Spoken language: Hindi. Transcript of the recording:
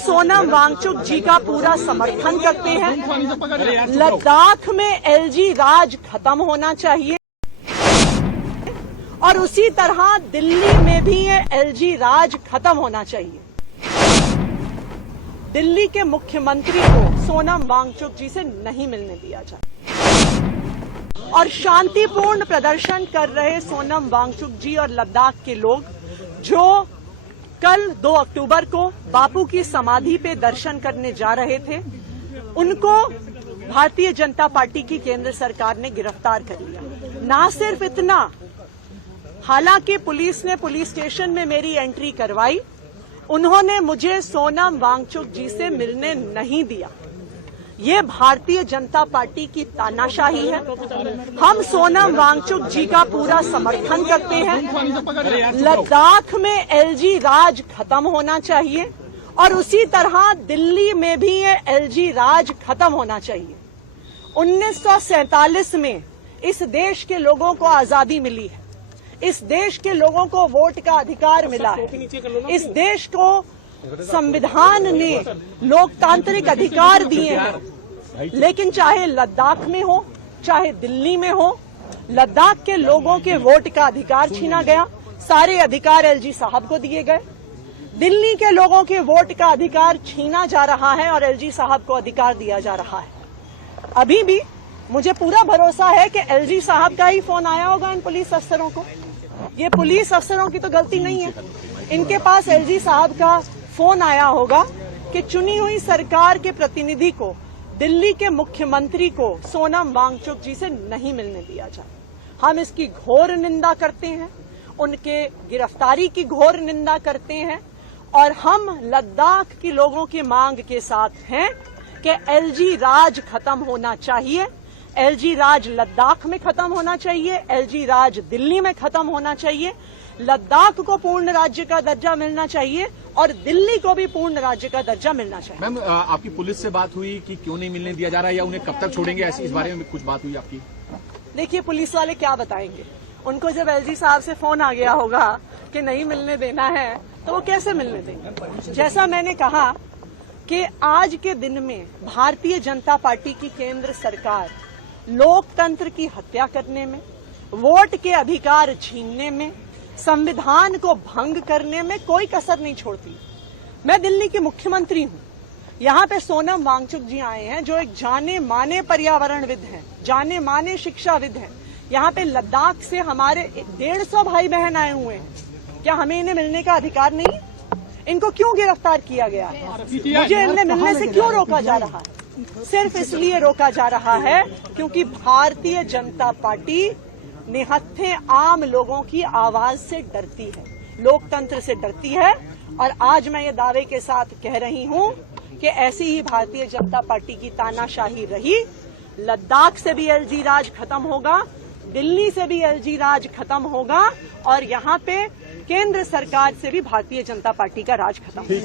सोनम वांगचुक जी का पूरा समर्थन करते हैं। लद्दाख में एलजी राज खत्म होना चाहिए और उसी तरह दिल्ली में भी ये एलजी राज खत्म होना चाहिए। दिल्ली के मुख्यमंत्री को सोनम वांगचुक जी से नहीं मिलने दिया जाए और शांतिपूर्ण प्रदर्शन कर रहे सोनम वांगचुक जी और लद्दाख के लोग जो कल 2 अक्टूबर को बापू की समाधि पे दर्शन करने जा रहे थे, उनको भारतीय जनता पार्टी की केंद्र सरकार ने गिरफ्तार कर लिया। ना सिर्फ इतना, हालांकि पुलिस ने पुलिस स्टेशन में मेरी एंट्री करवाई, उन्होंने मुझे सोनम वांगचुक जी से मिलने नहीं दिया। ये भारतीय जनता पार्टी की तानाशाही है। हम सोनम वांगचुक जी का पूरा समर्थन करते हैं। लद्दाख में एलजी राज खत्म होना चाहिए और उसी तरह दिल्ली में भी ये एलजी राज खत्म होना चाहिए। 1947 में इस देश के लोगों को आजादी मिली है, इस देश के लोगों को वोट का अधिकार मिला है, इस देश को संविधान ने लोकतांत्रिक अधिकार दिए हैं। लेकिन चाहे लद्दाख में हो चाहे दिल्ली में हो, लद्दाख के लोगों के वोट का अधिकार छीना गया, सारे अधिकार एलजी साहब को दिए गए। दिल्ली के लोगों के वोट का अधिकार छीना जा रहा है और एलजी साहब को अधिकार दिया जा रहा है। अभी भी मुझे पूरा भरोसा है कि एलजी साहब का ही फोन आया होगा इन पुलिस अफसरों को। ये पुलिस अफसरों की तो गलती नहीं है, इनके पास एलजी साहब का फोन आया होगा कि चुनी हुई सरकार के प्रतिनिधि को, दिल्ली के मुख्यमंत्री को सोनम वांगचुक जी से नहीं मिलने दिया जाए। हम इसकी घोर निंदा करते हैं, उनके गिरफ्तारी की घोर निंदा करते हैं और हम लद्दाख के लोगों की मांग के साथ हैं कि एलजी राज खत्म होना चाहिए। एलजी राज लद्दाख में खत्म होना चाहिए, एलजी राज दिल्ली में खत्म होना चाहिए। लद्दाख को पूर्ण राज्य का दर्जा मिलना चाहिए और दिल्ली को भी पूर्ण राज्य का दर्जा मिलना चाहिए। मैम, आपकी पुलिस से बात हुई कि क्यों नहीं मिलने दिया जा रहा है या उन्हें कब तक छोड़ेंगे, ऐसी इस बारे में कुछ बात हुई आपकी? देखिए, पुलिस वाले क्या बताएंगे। उनको जब एलजी साहब से फोन आ गया होगा कि नहीं मिलने देना है तो वो कैसे मिलने देंगे। जैसा मैंने कहा कि आज के दिन में भारतीय जनता पार्टी की केंद्र सरकार लोकतंत्र की हत्या करने में, वोट के अधिकार छीनने में, संविधान को भंग करने में कोई कसर नहीं छोड़ती। मैं दिल्ली के मुख्यमंत्री हूं, यहाँ पे सोनम वांगचुक जी आए हैं जो एक जाने माने पर्यावरणविद हैं, जाने माने शिक्षाविद हैं। यहाँ पे लद्दाख से हमारे 150 भाई बहन आए हुए हैं। क्या हमें इन्हें मिलने का अधिकार नहीं? इनको क्यों गिरफ्तार किया गया है? मुझे इन्हें मिलने से क्यों रोका जा रहा है? सिर्फ इसलिए रोका जा रहा है क्योंकि भारतीय जनता पार्टी निहत्थे आम लोगों की आवाज से डरती है, लोकतंत्र से डरती है। और आज मैं ये दावे के साथ कह रही हूं कि ऐसी ही भारतीय जनता पार्टी की तानाशाही रही। लद्दाख से भी एलजी राज खत्म होगा, दिल्ली से भी एलजी राज खत्म होगा और यहाँ पे केंद्र सरकार से भी भारतीय जनता पार्टी का राज खत्म होगा।